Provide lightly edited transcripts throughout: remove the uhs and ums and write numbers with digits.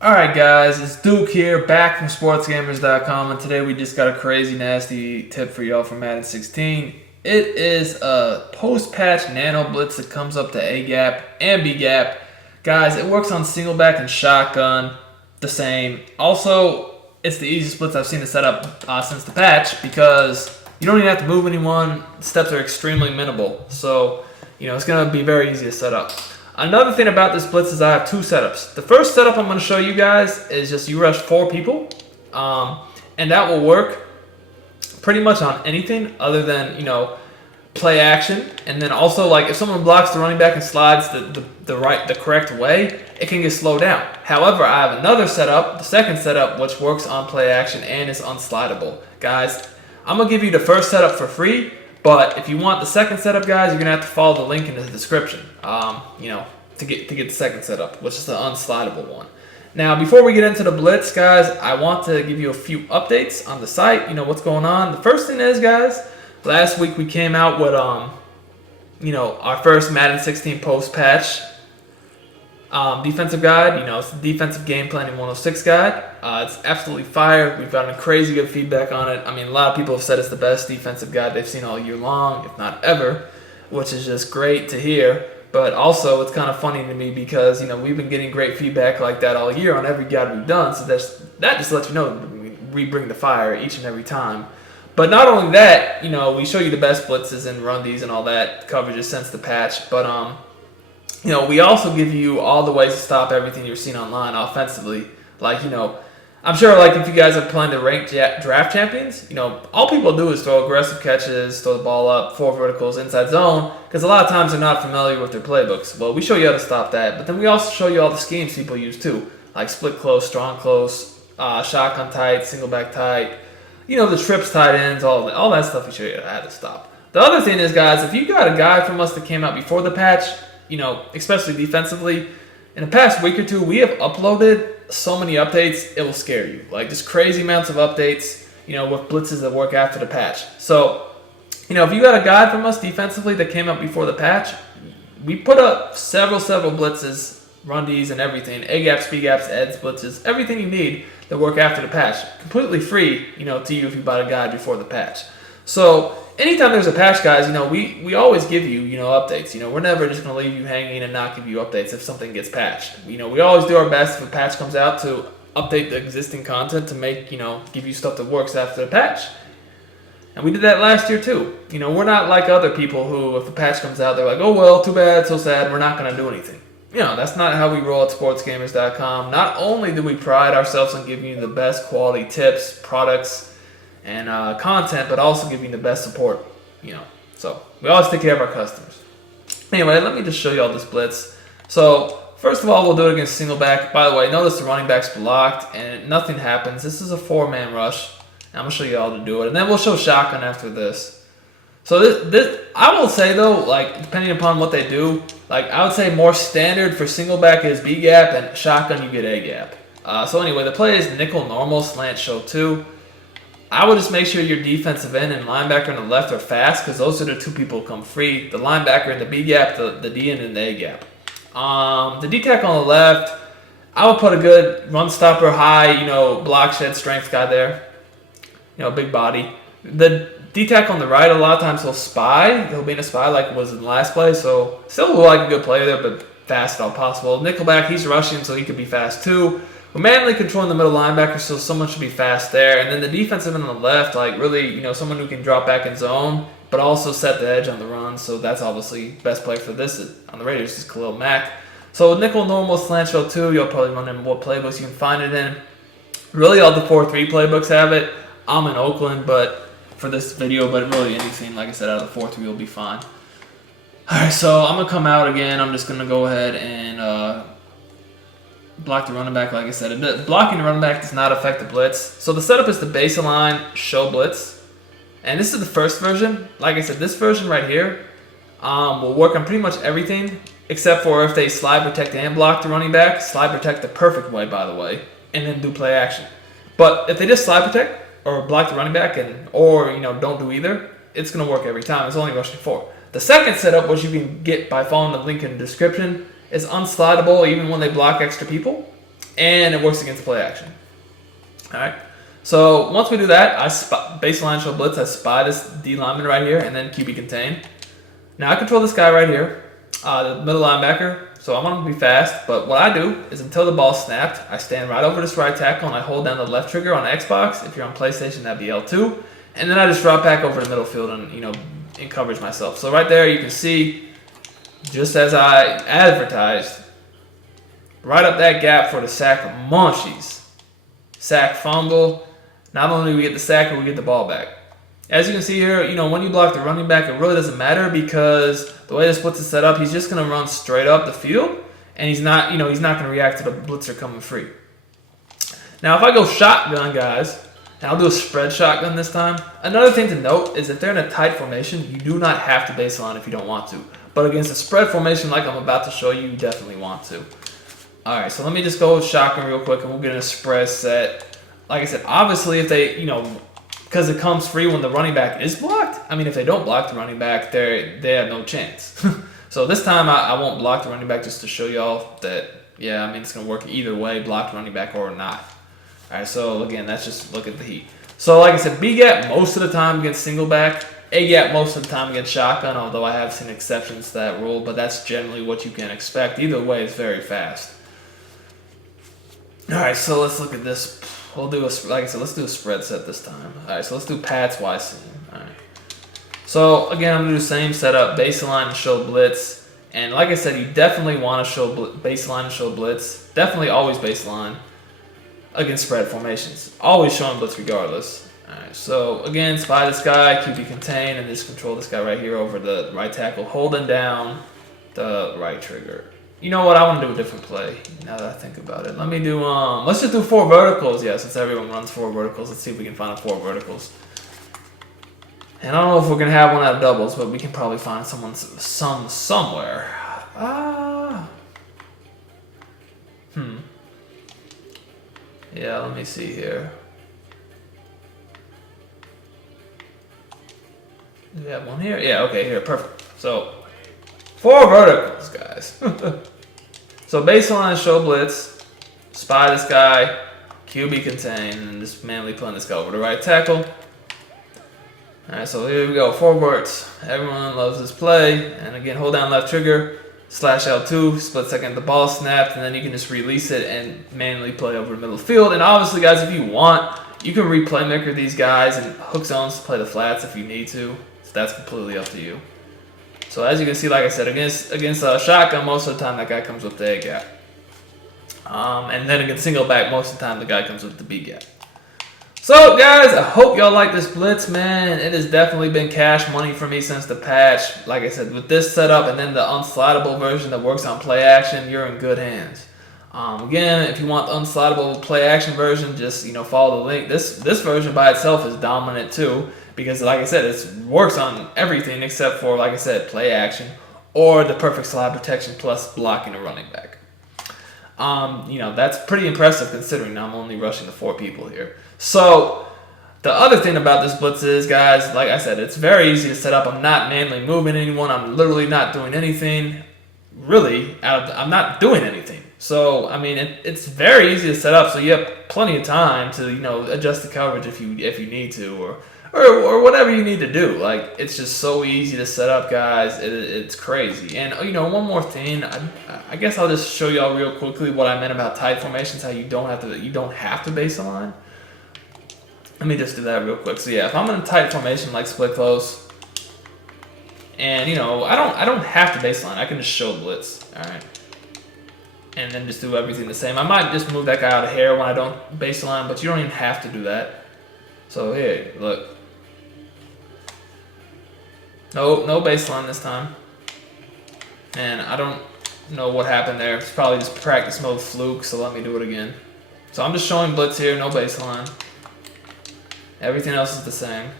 Alright guys, it's Duke here, back from Sportsgamerz.com, and today we just got a crazy nasty tip for y'all from Madden 16. It is a post-patch Nano Blitz that comes up to A-gap and B-gap. Guys, it works on single back and shotgun, the same. Also, it's the easiest blitz I've seen to set up since the patch because you don't even have to move anyone. The steps are extremely minimal, so it's going to be very easy to set up. Another thing about this blitz is I have two setups. The first setup I'm going to show you guys is just you rush 4 people, and that will work pretty much on anything other than play action. And then also, like, if someone blocks the running back and slides the correct way, it can get slowed down. However, I have another setup, the second setup, which works on play action and is unslidable. Guys, I'm gonna give you the first setup for free. But if you want the second setup, guys, you're gonna have to follow the link in the description. To get the second setup, which is the unslidable one. Now, before we get into the blitz, guys, I want to give you a few updates on the site. What's going on. The first thing is, guys, last week we came out with our first Madden 16 post patch defensive guide. It's the defensive game planning 106 guide. It's absolutely fire. We've gotten crazy good feedback on it. I mean, a lot of people have said it's the best defensive guide they've seen all year long, if not ever, which is just great to hear. But also, it's kind of funny to me because we've been getting great feedback like that all year on every guide we've done. So that just lets you know we bring the fire each and every time. But not only that, we show you the best blitzes and run these and all that coverages since the patch. But we also give you all the ways to stop everything you're seeing online offensively. Like, I'm sure, like, if you guys are playing the ranked draft champions, all people do is throw aggressive catches, throw the ball up, 4 verticals, inside zone, because a lot of times they're not familiar with their playbooks. Well, we show you how to stop that, but then we also show you all the schemes people use too, like split close, strong close, shotgun tight, single back tight, the trips tight ends, all that stuff we show you how to stop. The other thing is, guys, if you got a guy from us that came out before the patch, especially defensively, in the past week or two, we have uploaded so many updates, it will scare you. Like, just crazy amounts of updates, with blitzes that work after the patch. So, if you got a guy from us defensively that came out before the patch, we put up several blitzes, run Ds and everything, A-gaps, B-gaps, eds, blitzes, everything you need that work after the patch. Completely free, to you if you bought a guide before the patch. So, anytime there's a patch, guys, we always give you, updates. We're never just going to leave you hanging and not give you updates if something gets patched. We always do our best if a patch comes out to update the existing content to make, give you stuff that works after the patch. And we did that last year too. We're not like other people who, if a patch comes out, they're like, oh, well, too bad, so sad, we're not going to do anything. That's not how we roll at Sportsgamerz.com. Not only do we pride ourselves on giving you the best quality tips, products, and content, but also giving the best support, So we always take care of our customers. Anyway, let me just show you all this blitz. So first of all, we'll do it against single back. By the way, notice the running back's blocked and nothing happens. This is a 4-man rush. I'm gonna show you all to do it, and then we'll show shotgun after this. So this I will say though, like, depending upon what they do, like, I would say more standard for single back is B gap, and shotgun you get A gap. So anyway, the play is nickel normal slant show 2. I would just make sure your defensive end and linebacker on the left are fast, because those are the 2 people who come free. The linebacker in the B gap, the D end in the A gap. The D tackle on the left, I would put a good run stopper, high, block shed strength guy there. Big body. The D tackle on the right, a lot of times he'll spy. He'll be in a spy like was in the last play, so still look like a good player there, but fast if all possible. Nickelback, he's rushing, so he could be fast too. We're manually controlling the middle linebacker, so someone should be fast there. And then the defensive end on the left, like, really, someone who can drop back in zone, but also set the edge on the run. So that's obviously best player for this on the Raiders is Khalil Mack. So with nickel normal slant show 2, you'll probably run in what playbooks you can find it in. Really, all the 4-3 playbooks have it. I'm in Oakland, but for this video, but really anything, like I said, out of the 4-3 will be fine. All right, so I'm gonna come out again. I'm just gonna go ahead and block the running back, like I said. Blocking the running back does not affect the blitz. So the setup is the baseline show blitz. And this is the first version. Like I said, this version right here will work on pretty much everything, except for if they slide protect and block the running back. Slide protect the perfect way, by the way, and then do play action. But if they just slide protect or block the running back or don't do either, it's going to work every time. It's only rushing 4. The second setup, which you can get by following the link in the description, is unslidable even when they block extra people. and it works against play action. All right. So once we do that, I baseline show blitz. I spy this D lineman right here, and then QB contain. Now I control this guy right here, the middle linebacker. So I want him to be fast, but what I do is until the ball snapped, I stand right over this right tackle and I hold down the left trigger on Xbox. If you're on PlayStation, that'd be L2. And then I just drop back over the middle field and, in coverage myself. So right there you can see, just as I advertised, right up that gap for the sack of Munchies. Sack, fumble. Not only do we get the sack, but we get the ball back. As you can see here, when you block the running back, it really doesn't matter because the way this blitz is set up, he's just going to run straight up the field, and he's not going to react to the blitzer coming free. Now, if I go shotgun, guys, and I'll do a spread shotgun this time. Another thing to note is if they're in a tight formation, you do not have to baseline if you don't want to. But against a spread formation like I'm about to show you, you definitely want to. All right, so let me just go with shotgun real quick, and we'll get in a spread set. Like I said, obviously if they, because it comes free when the running back is blocked. I mean, if they don't block the running back, they have no chance. So this time I won't block the running back just to show y'all that, it's going to work either way, block the running back or not. All right, so again, that's just look at the heat. So like I said, B gap most of the time against single back, A gap most of the time against shotgun, although I have seen exceptions to that rule, but that's generally what you can expect. Either way, it's very fast. All right, so let's look at this. We'll do let's do a spread set this time. All right, so let's do Pats Y seam. All right. So again, I'm gonna do the same setup, baseline and show blitz. And like I said, you definitely want to show baseline and show blitz. Definitely always baseline against spread formations. Always showing blitz regardless. All right. So again, spy this guy, QB contain, and just control this guy right here over the right tackle, holding down the right trigger. You know what? I want to do a different play now that I think about it. Let me do, let's just do 4 verticals. Yeah, since everyone runs 4 verticals, let's see if we can find 4 verticals. And I don't know if we're going to have one out of doubles, but we can probably find somewhere. Yeah, let me see here. Do we have one here? Yeah, okay, here, perfect. So, 4 verticals, guys. So baseline show blitz, spy this guy, QB contain, and just manually pulling this guy over the right tackle. Alright, so here we go, 4 verts. Everyone loves this play. And again, hold down left trigger, slash L2, split second the ball snapped, and then you can just release it and manually play over the middle of the field. And obviously, guys, if you want, you can replay-maker these guys and hook zones to play the flats if you need to. So that's completely up to you. So as you can see, like I said, against a shotgun, most of the time that guy comes with the A gap. And then against single back, most of the time the guy comes with the B gap. So guys, I hope y'all like this blitz, man. It has definitely been cash money for me since the patch. Like I said, with this setup and then the unslidable version that works on play action, you're in good hands. Again, if you want the unslidable play action version, just follow the link. This version by itself is dominant too. Because like I said, it works on everything except for, like I said, play action or the perfect slide protection plus blocking a running back. That's pretty impressive considering I'm only rushing the 4 people here. So the other thing about this blitz is, guys, like I said, it's very easy to set up. I'm not manually moving anyone. I'm literally not doing anything. Really, I'm not doing anything. So, I mean, it's very easy to set up. So you have plenty of time to, adjust the coverage if you need to, or whatever you need to do. Like, it's just so easy to set up, guys. It's crazy. And one more thing, I guess I'll just show y'all real quickly what I meant about tight formations. How you don't have to baseline. Let me just do that real quick. So yeah, if I'm in a tight formation like split close, and I don't have to baseline. I can just show blitz. All right. And then just do everything the same. I might just move that guy out of hair when I don't baseline, but you don't even have to do that. So here, look. No baseline this time. And I don't know what happened there. It's probably just practice mode fluke, so let me do it again. So I'm just showing blitz here, no baseline. Everything else is the same.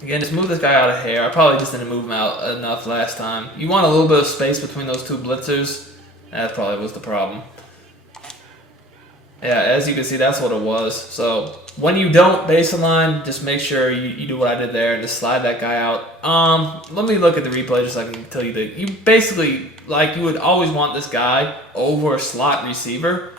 Again, just move this guy out of hair. I probably just didn't move him out enough last time. You want a little bit of space between those 2 blitzers. That probably was the problem. Yeah, as you can see, that's what it was. So when you don't baseline, just make sure you do what I did there and just slide that guy out. Let me look at the replay just so I can tell you that you basically, you would always want this guy over a slot receiver.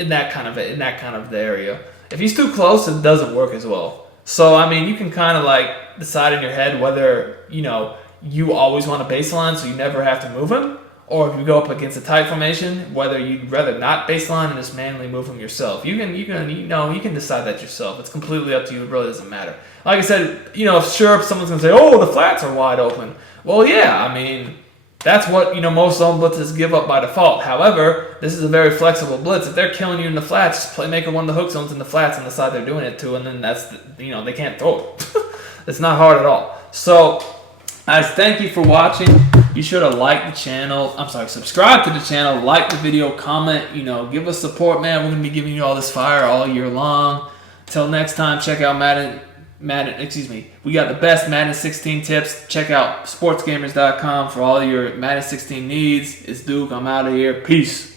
in that kind of area. If he's too close, it doesn't work as well. So I mean, you can kind of like decide in your head whether you always want a baseline, so you never have to move him, or if you go up against a tight formation, whether you'd rather not baseline and just manually move him yourself. You can decide that yourself. It's completely up to you. It really doesn't matter. Like I said, if someone's gonna say, "Oh, the flats are wide open." Well, yeah, I mean, that's what most zone blitzes give up by default. However, this is a very flexible blitz. If they're killing you in the flats, just playmaker one of the hook zones in the flats on the side they're doing it to, and then that's they can't throw it. It's not hard at all. So, guys, thank you for watching. Be sure to like the channel. Subscribe to the channel, like the video, comment. Give us support, man. We're gonna be giving you all this fire all year long. Till next time, check out Madden. We got the best Madden 16 tips. Check out Sportsgamerz.com for all your Madden 16 needs. It's Duke. I'm out of here. Peace.